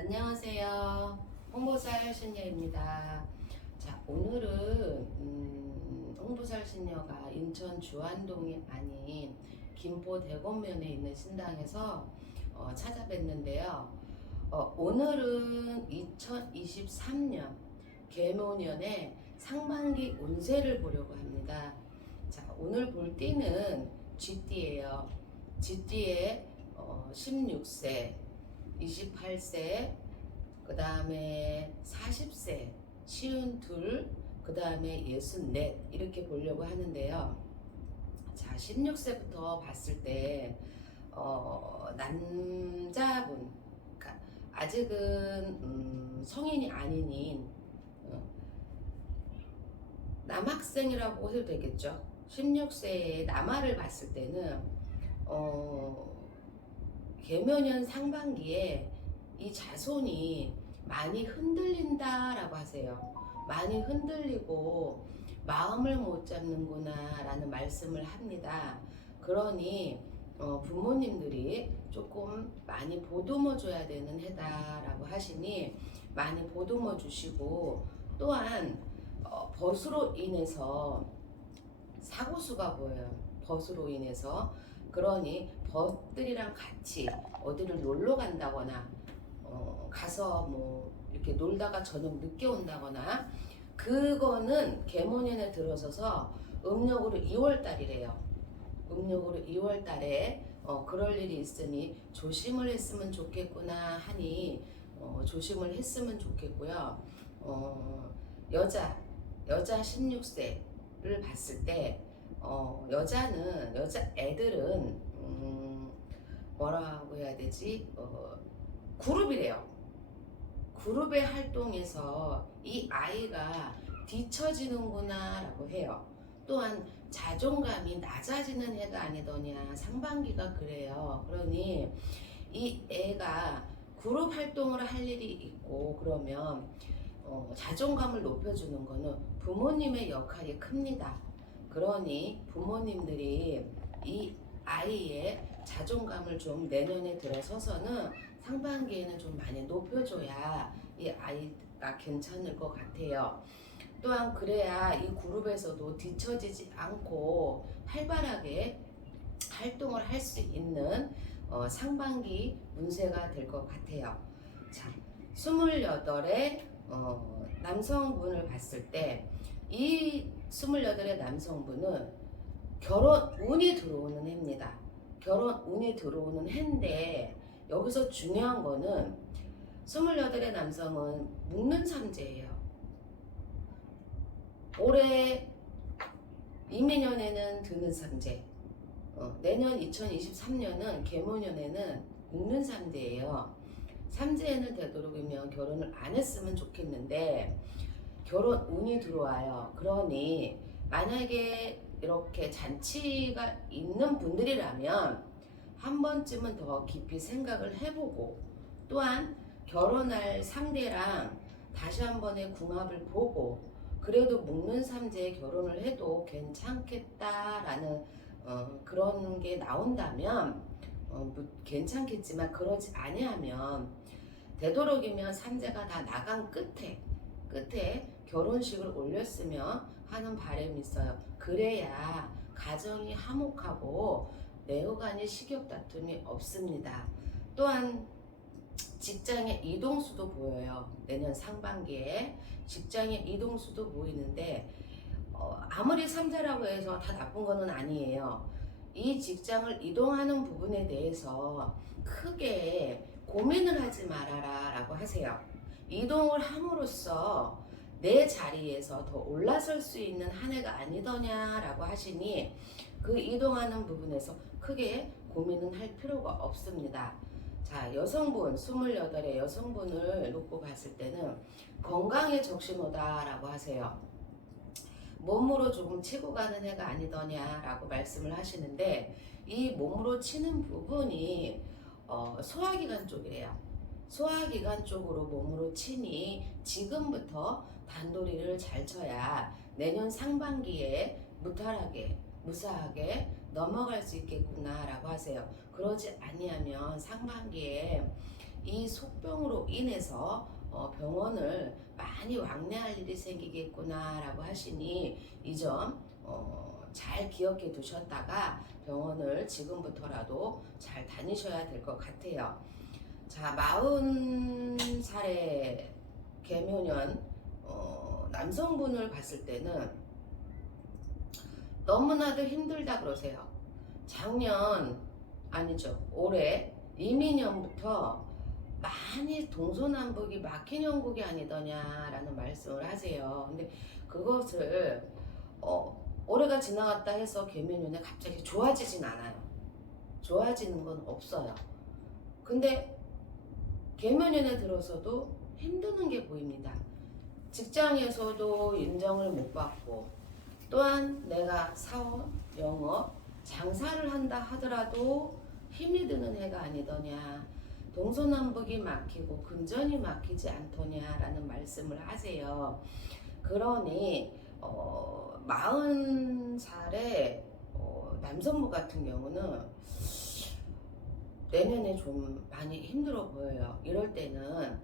안녕하세요. 홍보살 신녀입니다. 자, 오늘은 홍보살 신녀가 인천 주안동이 아닌 김포 대곡면에 있는 신당에서 찾아뵀는데요. 오늘은 2023년 계모년의 상반기 운세를 보려고 합니다. 자, 오늘 볼 띠는 쥐띠예요. 쥐띠에 16세, 28세, 그 다음에 40세, 52, 그 다음에 64 이렇게 보려고 하는데요. 자, 16세부터 봤을 때 남자분, 그러니까 아직은 성인이 아닌 남학생이라고 해도 되겠죠. 16세의 남아를 봤을 때는 계묘년 상반기에 이 자손이 많이 흔들린다라고 하세요. 많이 흔들리고 마음을 못 잡는구나 라는 말씀을 합니다. 그러니 부모님들이 조금 많이 보듬어 줘야 되는 해다라고 하시니 많이 보듬어 주시고, 또한 벗으로 인해서 사고수가 보여요. 벗으로 인해서. 그러니 벗들이랑 같이 어디를 놀러 간다거나 가서 뭐 이렇게 놀다가 저녁 늦게 온다거나, 그거는 계모년에 들어서서 음력으로 2월달이래요. 음력으로 2월달에 그럴 일이 있으니 조심을 했으면 좋겠구나 하니 조심을 했으면 좋겠고요. 여자 16세를 봤을 때 여자애들은 뭐라고 해야 되지? 그룹이래요. 그룹의 활동에서 이 아이가 뒤처지는구나 라고 해요. 또한 자존감이 낮아지는 해가 아니더냐, 상반기가 그래요. 그러니 이 애가 그룹 활동을 할 일이 있고 그러면 자존감을 높여주는 거는 부모님의 역할이 큽니다. 그러니 부모님들이 이 아이의 자존감을 좀 내년에 들어서서는 상반기에는 좀 많이 높여줘야 이 아이가 괜찮을 것 같아요. 또한 그래야 이 그룹에서도 뒤처지지 않고 활발하게 활동을 할 수 있는 상반기 운세가 될 것 같아요. 자, 28의 남성분을 봤을 때 이 28의 남성분은 결혼 운이 들어오는 해입니다. 결혼 운이 들어오는 해인데, 여기서 중요한 거는 28의 남성은 묵는 삼재예요. 올해 이민년에는 드는 삼재, 내년 2023년은 계모년에는 묵는 삼재예요. 삼재에는 되도록이면 결혼을 안 했으면 좋겠는데 결혼 운이 들어와요. 그러니 만약에 이렇게 잔치가 있는 분들이라면 한 번쯤은 더 깊이 생각을 해보고, 또한 결혼할 상대랑 다시 한 번의 궁합을 보고, 그래도 묵는 삼재에 결혼을 해도 괜찮겠다라는 그런 게 나온다면 괜찮겠지만, 그러지 아니하면 되도록이면 삼재가 다 나간 끝에 결혼식을 올렸으면 하는 바람이 있어요. 그래야 가정이 화목하고 내후간의 식욕 다툼이 없습니다. 또한 직장의 이동수도 보여요. 내년 상반기에 직장의 이동수도 보이는데 아무리 삼재라고 해서 다 나쁜 거는 아니에요. 이 직장을 이동하는 부분에 대해서 크게 고민을 하지 말아라 라고 하세요. 이동을 함으로써 내 자리에서 더 올라설 수 있는 한 해가 아니더냐 라고 하시니, 그 이동하는 부분에서 크게 고민은 할 필요가 없습니다. 자, 여성분 28의 여성분을 놓고 봤을 때는 건강에 적신호다 라고 하세요. 몸으로 조금 치고 가는 해가 아니더냐 라고 말씀을 하시는데, 이 몸으로 치는 부분이 소화기관 쪽이래요. 소화기관 쪽으로 몸으로 치니 지금부터 단도리를 잘 쳐야 내년 상반기에 무사하게 넘어갈 수 있겠구나 라고 하세요. 그러지 아니하면 상반기에 이 속병으로 인해서 병원을 많이 왕래할 일이 생기겠구나라고 하시니 이 점 잘 기억해 두셨다가 병원을 지금부터라도 잘 다니셔야 될 것 같아요. 자, 40살의 계묘년 남성분을 봤을 때는 너무나도 힘들다 그러세요. 작년 아니죠, 올해 이민년부터 많이 동서남북이 막힌 형국이 아니더냐라는 말씀을 하세요. 근데 그것을 올해가 지나갔다 해서 계묘년에 갑자기 좋아지진 않아요. 좋아지는 건 없어요. 근데 계묘년에 들어서도 힘드는 게 보입니다. 직장에서도 인정을 못 받고, 또한 내가 사업, 영업, 장사를 한다 하더라도 힘이 드는 해가 아니더냐, 동서남북이 막히고 금전이 막히지 않더냐라는 말씀을 하세요. 그러니 40살의 남성분 같은 경우는 내년에 좀 많이 힘들어 보여요. 이럴 때는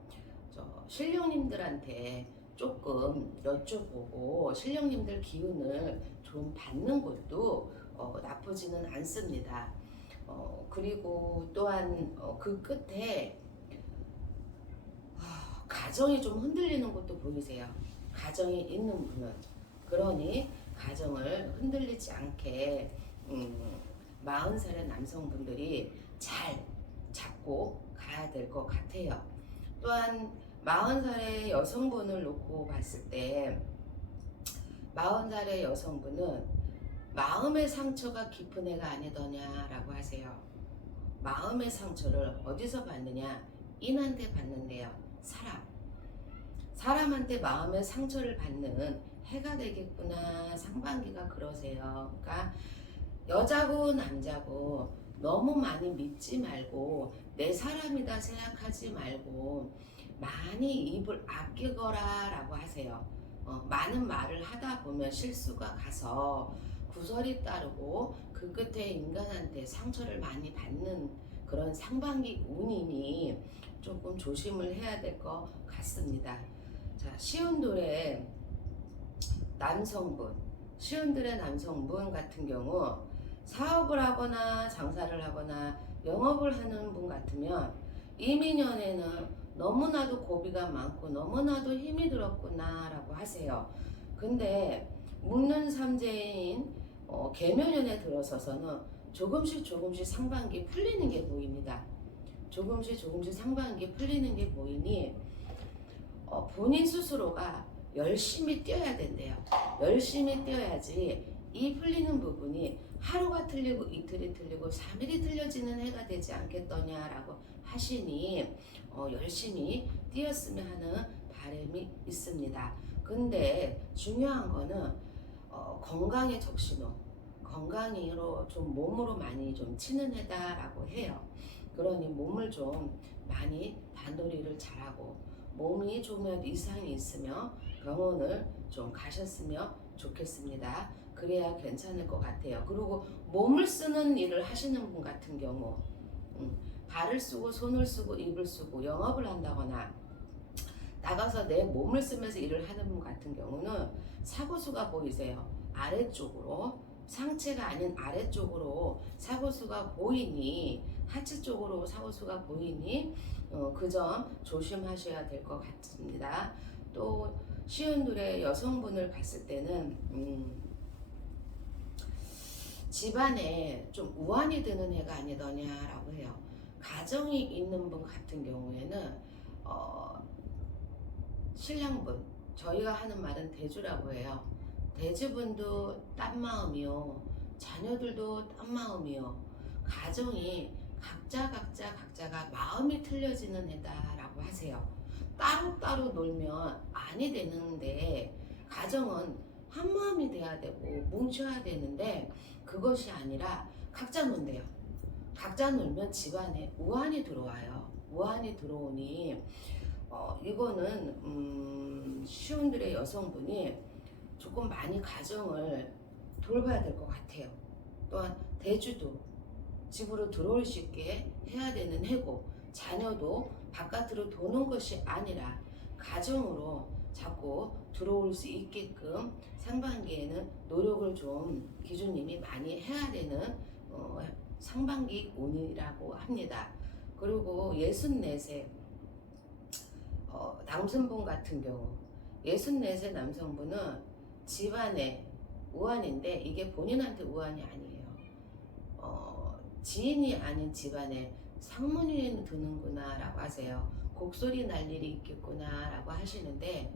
신령님들한테 조금 여쭤보고 신령님들 기운을 좀 받는 것도 나쁘지는 않습니다. 그리고 또한 그 끝에 가정이 좀 흔들리는 것도 보이세요. 가정이 있는 분은. 그러니 가정을 흔들리지 않게 40살의 남성분들이 잘 잡고 가야 될 것 같아요. 또한 40살의 여성분을 놓고 봤을 때 40살의 여성분은 마음의 상처가 깊은 애가 아니더냐라고 하세요. 마음의 상처를 어디서 받느냐? 인한테 받는데요. 사람한테 마음의 상처를 받는 해가 되겠구나. 상반기가 그러세요. 그러니까 여자고 남자고 너무 많이 믿지 말고 내 사람이다 생각하지 말고 많이 입을 아끼거라 라고 하세요. 많은 말을 하다 보면 실수가 가서 구설이 따르고 그 끝에 인간한테 상처를 많이 받는 그런 상반기 운이니 조금 조심을 해야 될 것 같습니다. 자, 시운들의 남성분 같은 경우 사업을 하거나 장사를 하거나 영업을 하는 분 같으면 이민년에는 너무나도 고비가 많고 너무나도 힘이 들었구나 라고 하세요. 근데 묵는 삼재인 계묘년에 들어서서는 조금씩 상반기 풀리는 게 보입니다. 조금씩 상반기 풀리는 게 보이니 본인 스스로가 열심히 뛰어야 된대요. 열심히 뛰어야지 이 풀리는 부분이 하루가 틀리고 이틀이 틀리고 3일이 틀려지는 해가 되지 않겠더냐라고 하시니 열심히 뛰었으면 하는 바람이 있습니다. 근데 중요한 거는 건강의 적신호, 건강으로 좀 몸으로 많이 좀 치는 해다라고 해요. 그러니 몸을 좀 많이 단도리를 잘하고 몸이 조금 이상이 있으면 병원을 좀 가셨으면 좋겠습니다. 그래야 괜찮을 것 같아요. 그리고 몸을 쓰는 일을 하시는 분 같은 경우 발을 쓰고 손을 쓰고 입을 쓰고 영업을 한다거나 나가서 내 몸을 쓰면서 일을 하는 분 같은 경우는 사고수가 보이세요. 아래쪽으로, 상체가 아닌 아래쪽으로 사고수가 보이니, 하체 쪽으로 사고수가 보이니 그 점 조심하셔야 될 것 같습니다. 또 시운들의 여성분을 봤을 때는 집안에 좀 우환이 드는 해가 아니더냐라고 해요. 가정이 있는 분 같은 경우에는 신랑분, 저희가 하는 말은 대주라고 해요. 대주분도 딴 마음이요, 자녀들도 딴 마음이요. 가정이 각자가 마음이 틀려지는 해다라고 하세요. 따로따로 놀면 아니 되는데 가정은 한 마음이 돼야 되고 뭉쳐야 되는데 그것이 아니라 각자 논대요. 각자 놀면 집안에 우환이 들어와요. 우환이 들어오니 이거는 시운들의 여성분이 조금 많이 가정을 돌봐야 될 것 같아요. 또한 대주도 집으로 들어올 수 있게 해야 되는 해고, 자녀도 바깥으로 도는 것이 아니라 가정으로 자꾸 들어올 수 있게끔 상반기에는 노력을 좀 기준님이 많이 해야 되는 상반기 운이라고 합니다. 그리고 64세 남성분 같은 경우 64세 남성분은 집안에 우환인데 이게 본인한테 우환이 아니에요. 지인이 아닌 집안에 상문이 드는구나 라고 하세요. 곡소리 날 일이 있겠구나 라고 하시는데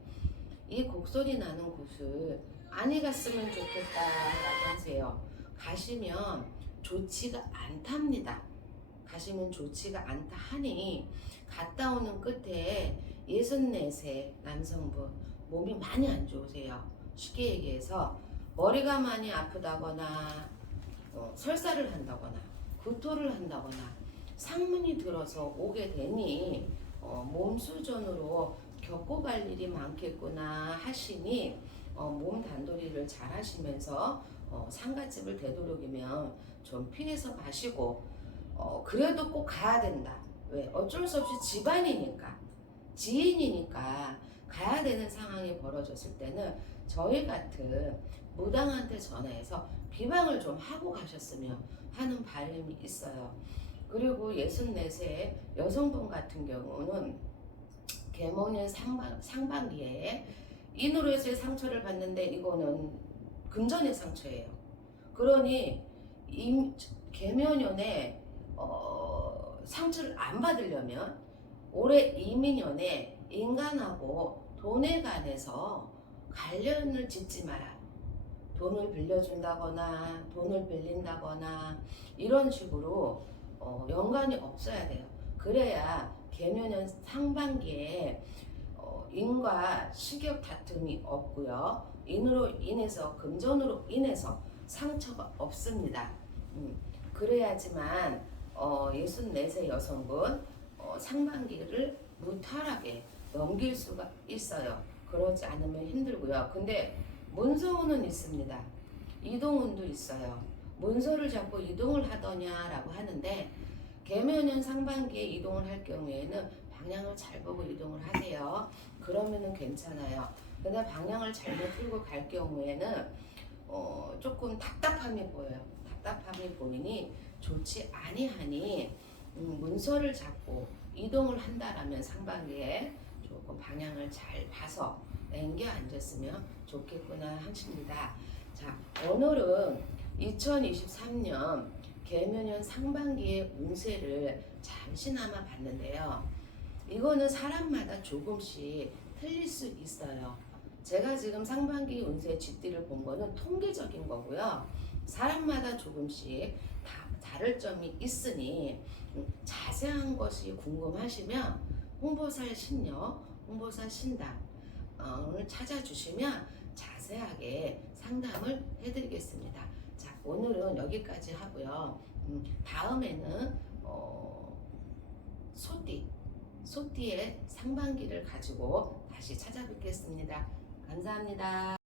이 곡소리 나는 곳을 아니 갔으면 좋겠다 라고 하세요. 가시면 좋지가 않답니다. 가시면 좋지가 않다 하니 갔다 오는 끝에 64세 남성분 몸이 많이 안 좋으세요. 쉽게 얘기해서 머리가 많이 아프다거나 설사를 한다거나 구토를 한다거나 상문이 들어서 오게 되니 몸수전으로 겪고 갈 일이 많겠구나 하시니 몸 단도리를 잘 하시면서 상가집을 되도록이면 좀 피해서 가시고 그래도 꼭 가야 된다. 왜? 어쩔 수 없이 집안이니까 지인이니까 가야 되는 상황이 벌어졌을 때는 저희 같은 무당한테 전화해서 비방을 좀 하고 가셨으면 하는 바람이 있어요. 그리고 64세 여성분 같은 경우는 계모년 상반기에 인후로에서의 상처를 받는데 이거는 금전의 상처예요. 그러니 계묘년에 상처를 안 받으려면 올해 이민년에 인간하고 돈에 관해서 관련을 짓지 마라. 돈을 빌려준다거나 돈을 빌린다거나 이런 식으로 연관이 없어야 돼요. 그래야 계묘년 상반기에 인과 식욕 다툼이 없고요. 인으로 인해서 금전으로 인해서 상처가 없습니다. 그래야지만 64세 여성분 상반기를 무탈하게 넘길 수가 있어요. 그러지 않으면 힘들고요. 근데 문서운은 있습니다. 이동운도 있어요. 문서를 잡고 이동을 하더냐라고 하는데 계묘년 상반기에 이동을 할 경우에는 방향을 잘 보고 이동을 하세요. 그러면은 괜찮아요. 근데 방향을 잘못 틀고 갈 경우에는 조금 답답함이 보여요. 답답함이 보이니 좋지 아니하니 문서를 잡고 이동을 한다라면 상반기에 조금 방향을 잘 봐서 앵겨 앉았으면 좋겠구나 하십니다. 자, 오늘은 2023년 계묘년 상반기의 운세를 잠시나마 봤는데요. 이거는 사람마다 조금씩 틀릴 수 있어요. 제가 지금 상반기 운세 쥐띠를 본 거는 통계적인 거고요. 사람마다 조금씩 다를 점이 있으니 자세한 것이 궁금하시면 홍보살 신녀, 홍보살 신당 을 찾아주시면 자세하게 상담을 해드리겠습니다. 자, 오늘은 여기까지 하고요. 다음에는 소띠의 상반기를 가지고 다시 찾아뵙겠습니다. 감사합니다.